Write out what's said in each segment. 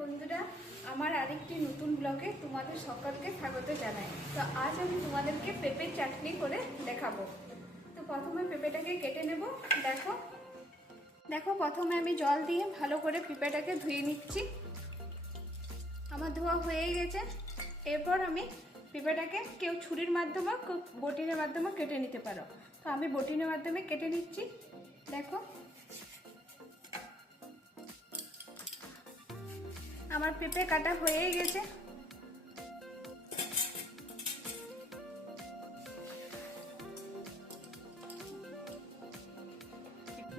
বন্ধুরা, আমার আরেকটি নতুন ব্লগে তোমাদের সকলকে স্বাগত জানাই। তো আজ আমি তোমাদেরকে পেঁপের চাটনি করে দেখাবো। তো প্রথমে পেঁপেটাকে কেটে নেব। দেখো প্রথমে আমি জল দিয়ে ভালো করে পেঁপেটাকে ধুয়ে নিচ্ছি। আমার ধোয়া হয়ে গেছে। এরপর আমি পেঁপেটাকে কেউ ছুরির মাধ্যমে কেউ বটিনের মাধ্যমে কেটে নিতে পারো। তো আমি বটিনের মাধ্যমে কেটে নিচ্ছি। দেখো আমার পেঁপে কাটা হয়ে গেছে।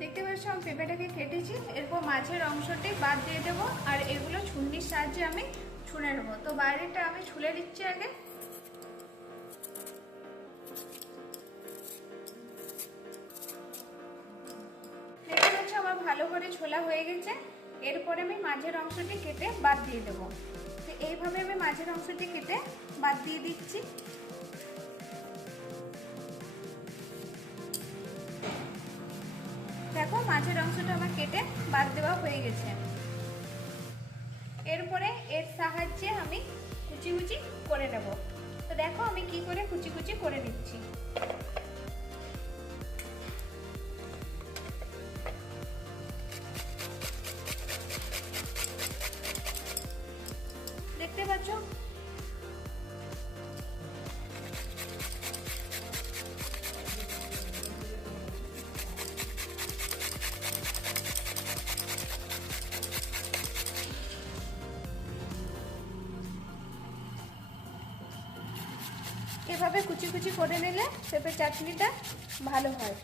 দেখতে পাচ্ছ আমি পেঁপেটাকে কেটেছি। এরপর মাঝের অংশটি বাদ দিয়ে দেবো আর এগুলো ছুরির সাহায্যে আমি ছুলে নেবো। তো বাইরেটা আমি ছুলে দিচ্ছি আগে। দেখতে পাচ্ছ আমার ভালো করে ছোলা হয়ে গেছে। এরপরে আমি মাঝের অংশটি কেটে বাদ দিয়ে দেবো। তো এইভাবে আমি মাঝের অংশটি কেটে বাদ দিয়ে দিচ্ছি। দেখো মাঝের অংশটা আমার কেটে বাদ দেওয়া হয়ে গেছে। এরপরে এর সাহায্যে আমি কুচি কুচি করে নেব। তো দেখো আমি কি করে কুচি কুচি করে নিচ্ছি। দেখতে পাচ্ছ এভাবে কুচি কুচি করে নিলে পেঁপে চাটনিটা ভালো হয়।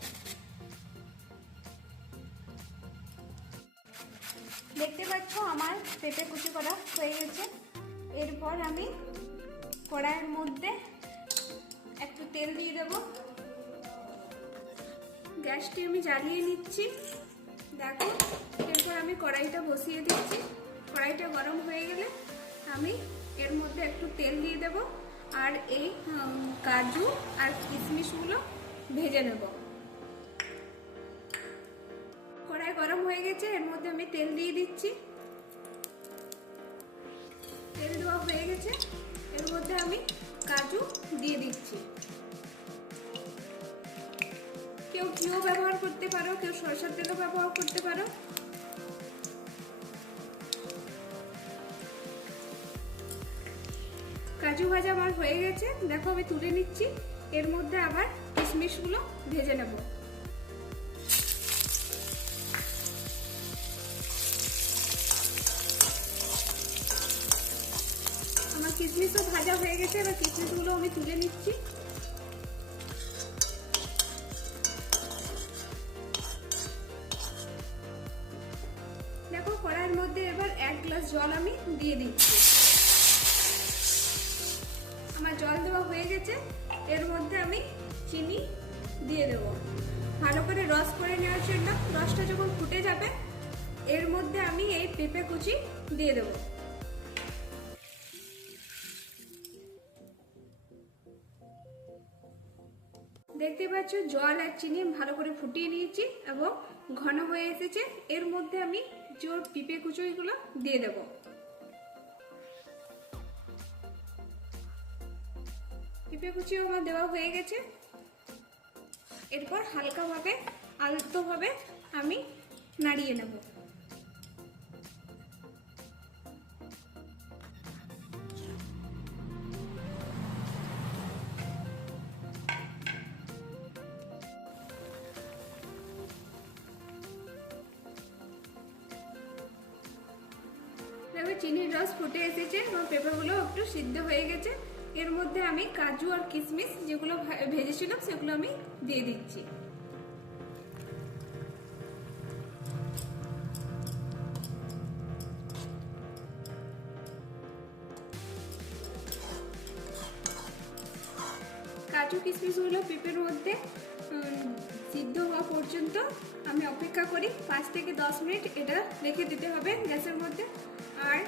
দেখতে পাচ্ছ আমার পেঁপে কুচি করা হয়ে গেছে। এরপর আমি কড়াইয়ের মধ্যে একটু তেল দিয়ে দেব। গ্যাসটি আমি জ্বালিয়ে নিচ্ছি। দেখো এরপর আমি কড়াইটা বসিয়ে দিচ্ছি। কড়াইটা গরম হয়ে গেলে আমি এর মধ্যে একটু তেল দিয়ে দেব আর এই কাজু আর কিশমিশগুলো ভেজে নেব। কড়াই গরম হয়ে গেছে, এর মধ্যে আমি তেল দিয়ে দিচ্ছি। তেল দেওয়া হয়ে গেছে, এর মধ্যে আমি কাজু দিয়ে দিচ্ছি। কেউ ঘিও ব্যবহার করতে পারো, কেউ সরষের তেলও ব্যবহার করতে পারো। কাজু ভাজা আমার হয়ে গেছে। দেখো আমি তুলে নিচ্ছি। এর মধ্যে আবার কিশমিশগুলো ভেজে নেব। আমার কিশমিশও ভাজা হয়ে গেছে। এবার কিশমিশগুলো আমি তুলে নিচ্ছি। দেখো কড়াইয়ের মধ্যে এবার 1 গ্লাস জল আমি দিয়ে দিচ্ছি। আমার জল দেওয়া হয়ে গেছে। এর মধ্যে আমি চিনি দিয়ে দেব ভালো করে রস করে নেওয়ার জন্য। রসটা যখন ফুটে যাবে এর মধ্যে আমি এই পেঁপে কুচি দিয়ে দেব। দেখতে পাচ্ছ জল আর চিনি ভালো করে ফুটিয়ে নিয়েছি এবং ঘন হয়ে এসেছে। এর মধ্যে আমি যে পেঁপে কুচিগুলো দিয়ে দেব। পেঁপে কুচিও আমার দেওয়া হয়ে গেছে। এরপর হালকাভাবে আলতোভাবে আমি নাড়িয়ে নেব। চিনির রস ফুটে এসেছে এবং পেঁপেগুলো একটু সিদ্ধ হয়ে গেছে। এর মধ্যে আমি কাজু আর কিশমিশ যেগুলো ভেজেছিলাম সেগুলো আমি দিয়ে দিচ্ছি। কাজু কিশমিশগুলো পেঁপের মধ্যে সিদ্ধ হওয়া পর্যন্ত আমি অপেক্ষা করি। 5 থেকে 10 মিনিট এটা রেখে দিতে হবে গ্যাসের মধ্যে। আর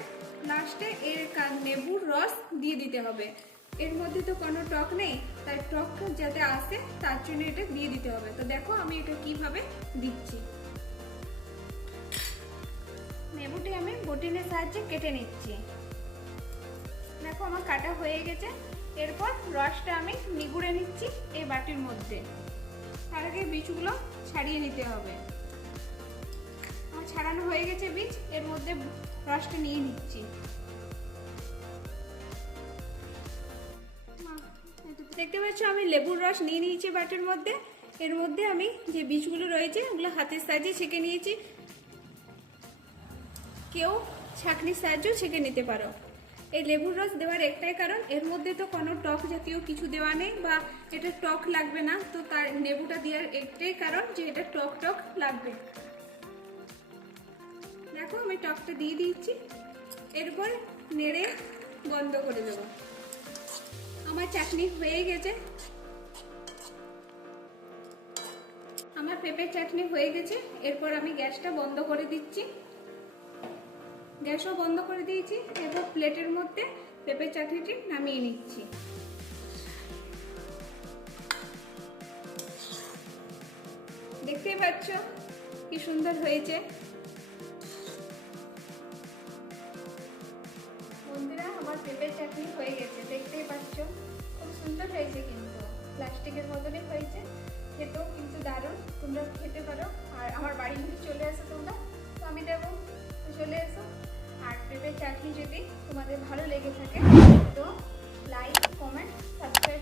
লাস্টে এর লেবুর রস দিয়ে দিতে হবে। এর মধ্যে তো কোনো টক নেই, তাই টক যাতে আসে তার জন্য এটা দিয়ে দিতে হবে। তো দেখো আমি এটা কিভাবে দিচ্ছি। লেবুটি আমি বটিনের সাহায্যে কেটে নিচ্ছি। দেখো আমার কাটা হয়ে গেছে। এরপর রসটা আমি নিগুড়ে নিচ্ছি এই বাটির মধ্যে। তার আগে বীজগুলো ছাড়িয়ে নিতে হবে। আমার ছাড়ানো হয়ে গেছে বীজ, এর মধ্যে রসটা নিয়ে নিচ্ছি। দেখতে পাচ্ছ আমি লেবুর রস নিয়ে নিয়েছি বাটির মধ্যে। এর মধ্যে আমি যে বীজগুলো রয়েছে ওগুলো হাতের সাহায্যে ছেঁকে নিয়েছি। কেউ ছাঁকনির সাহায্যেও ছেঁকে নিতে পারো। এই লেবুর রস দেওয়ার একটাই কারণ, এর মধ্যে তো কোনো টক জাতীয় কিছু দেওয়া নেই বা এটা টক লাগবে না, তো তার লেবুটা দেওয়ার একটাই কারণ যে এটা টক টক লাগবে। দেখো আমি টকটা দিয়ে দিচ্ছি। এরপর নেড়ে বন্ধ করে দেবো। আমার চাটনি হয়ে গেছে। আমার পেঁপের চাটনি হয়ে গেছে। এরপর আমি গ্যাসটা বন্ধ করে দিচ্ছি। গ্যাসও বন্ধ করে দিয়েছি। এরপর প্লেটের মধ্যে পেঁপের চাটনিটি নামিয়ে নিচ্ছি। দেখতেই পাচ্ছ কি সুন্দর হয়েছে। বন্ধুরা আমার পেঁপের চাটনি হয়ে গেছে, দেখতেই পাচ্ছ খুব সুন্দর হয়েছে, কিন্তু প্লাস্টিকের মতনই হয়েছে। খেতেও কিন্তু দারুণ, তোমরা খেতে পারো। আর আমার বাড়ি যদি চলে আসো তোমরা, তো আমি দেবো, চলে এসো। আর পেঁপের চাটনি যদি তোমাদের ভালো লেগে থাকে তো লাইক, কমেন্ট, সাবস্ক্রাইব